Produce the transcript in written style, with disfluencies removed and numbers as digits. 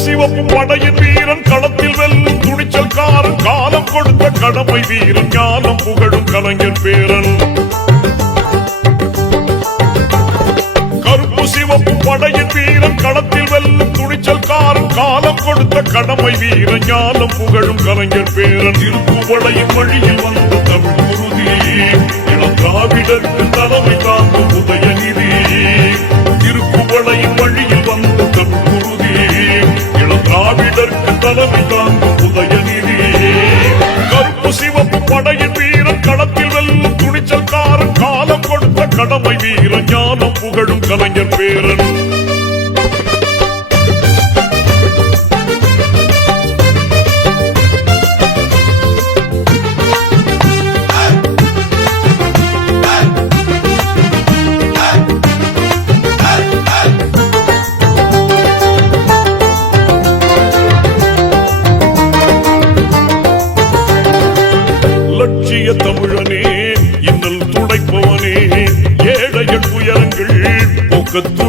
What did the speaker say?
சிவப்பு படையின் வீரன் களத்தில் வெல்லும் துணிச்சல்காரன் காலம் கொடுத்த கடமை வீரன் ஞானம் புகழும் கலைஞர் பேரன் கருப்பு சிவப்பு படையின் வீரன் களத்தில் வெல்லும் துணிச்சல்காரன் காலம் கொடுத்த கடமை வீரன் ஞானம் புகழும் கலைஞர் பேரன் திருப்புவளையின் வழியில் வந்த தமிழ் குருதி இளம் திராவிடருக்கு தலைமை தாங்கும் உதயநிதி திருப்புவளையின் வழியில் வந்த தமிழ் குருதி இளம் திராவிடருக்கு தலைமை தாங்கும் உதயநிதி கருப்பு சிவப்பு படையின் வீரன் களத்தில் வெல்லும் துணிச்சல்காரன் காலம் கொடுத்த கடமை வீரன் ஞானம் புகழும் கலைஞர் பேரன் லட்சிய தமிழனே இன்னல் துடைப்பவனே ஏழையின் உயரங்கள் போக்கத்துடி